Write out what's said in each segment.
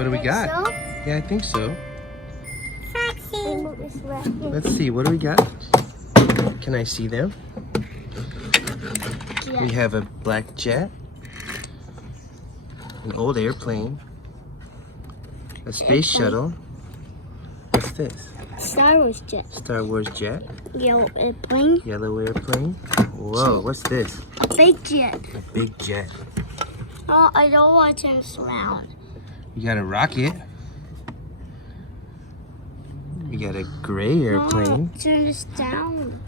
What do we got? So? Yeah, I think so. Taxi. Let's see, what do we got? Can I see them? Yeah. We have a black jet, an old airplane, a space shuttle. What's this? Star Wars jet. Star Wars jet. Yellow airplane. Yellow airplane. Whoa, what's this? Big jet. A big jet. Oh, I don't want to turn this loud. You got a rocket. You got a gray airplane. Oh, turn this down.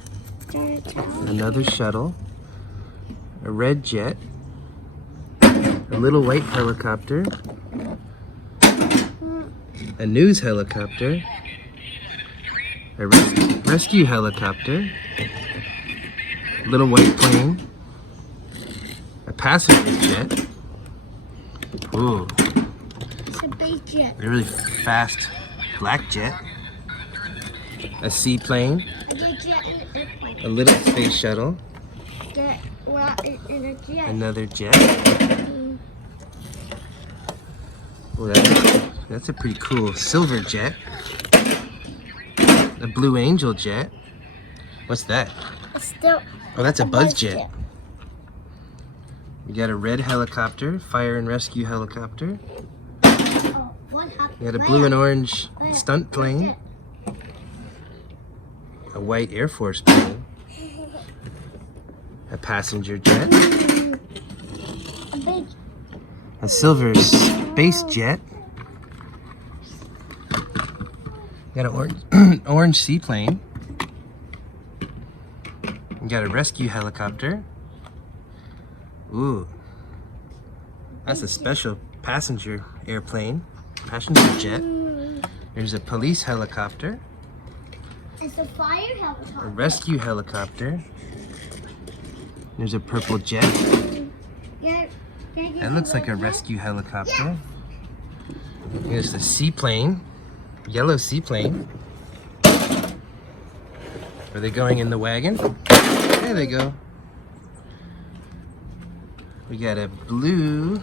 Turn it down. Another shuttle. A red jet. A little white helicopter. A news helicopter. A rescue helicopter. A little white plane. A passenger jet. Ooh, It's a big jet. a really fast black jet. A seaplane. I get jet in an airplane. A little space shuttle. Jet. Well, in a jet. Another jet. Well, that's a pretty cool silver jet. A blue angel jet. What's that? It's still Oh, that's a a buzz jet. We got a red helicopter, fire and rescue helicopter. Oh, one hot We got a blue and orange stunt plane. A white Air Force plane. A passenger jet. A big. A silver space jet. Got an orange, orange seaplane. We got a rescue helicopter. Ooh, that's a special passenger airplane, passenger jet. There's a police helicopter, It's a fire a helicopter. rescue helicopter. There's a purple jet. That looks like a rescue helicopter. There's the seaplane, yellow seaplane. Are they going in the wagon? There they go. We got a blue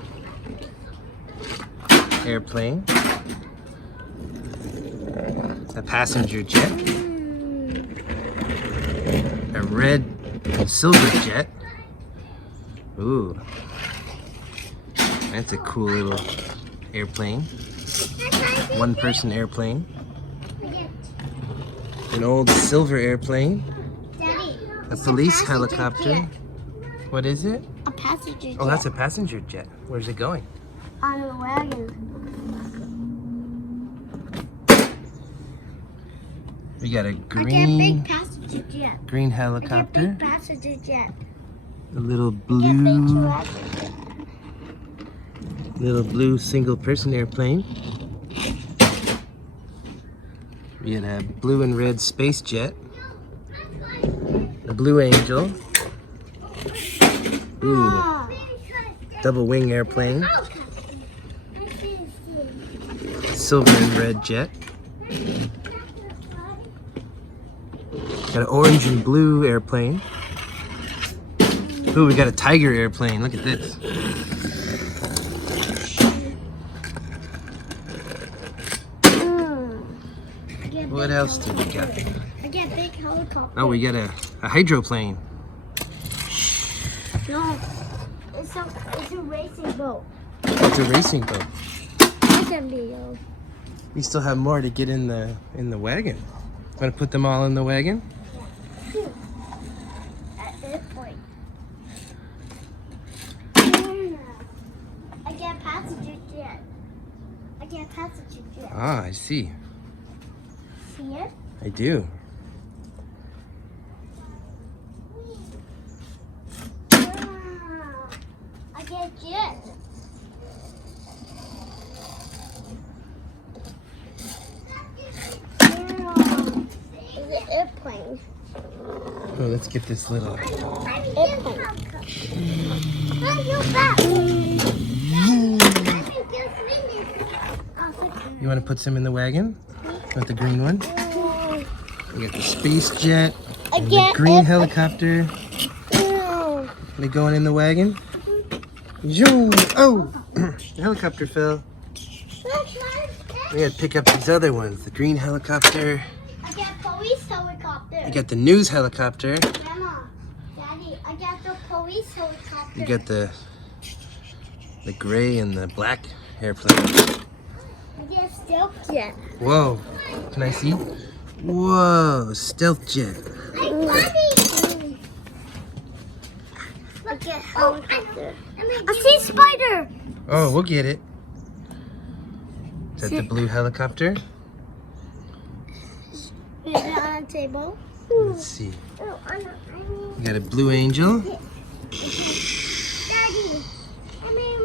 airplane, a passenger jet, a red silver jet. Ooh, that's a cool little airplane. One person airplane. An old silver airplane. Daddy, A police helicopter. What is it? a passenger jet. Oh, that's a passenger jet. Where's it going? On a wagon. We got a I get a green big passenger jet. green I get a helicopter. big passenger jet. A little I get blue big single person airplane. We got a blue and red space jet. A blue angel. Ooh, double wing airplane. Silver and red jet. Got an orange and blue airplane. Ooh, we got a tiger airplane. Look at this. What else do we got? I get big helicopter. Oh, we got a hydroplane. No, it's a racing boat. It's a racing boat. That can be We still have more to get in the wagon. Want to put them all in the wagon? at this point. I get a passenger jet. I get a passenger jet. Ah, I see. See it? I do. I get a jet. It's an airplane. Oh, let's get this little. Airplane. You want to put some in the wagon? With the green one? We got the space jet. And the green helicopter. They going in the wagon? Zoom! Oh! The helicopter fell. We gotta pick up these other ones. The green helicopter. I got police helicopter. You got the news helicopter. Grandma, Daddy, I got the police helicopter. You got the gray and the black airplane. I got stealth jet. Whoa. Can I see? Whoa, stealth jet. Hey, Daddy! Look at helicopter. I see spider. Oh, we'll get it. Is that the blue helicopter? Is it on the table? Let's see. You got a blue angel. Daddy, is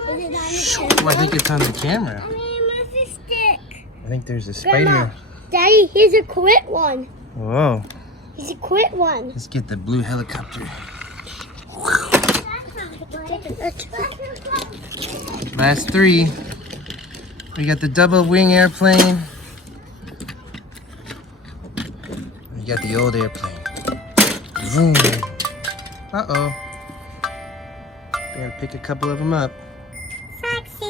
it on the Oh, I think it's on the camera. where's the stick? I think there's a spider. Grandma, Daddy, here's a quit one. Whoa. He's a quit one. Let's get the blue helicopter. Last three. We got the double wing airplane. We got the old airplane. Vroom. Uh-oh. We gotta pick a couple of them up. Foxy.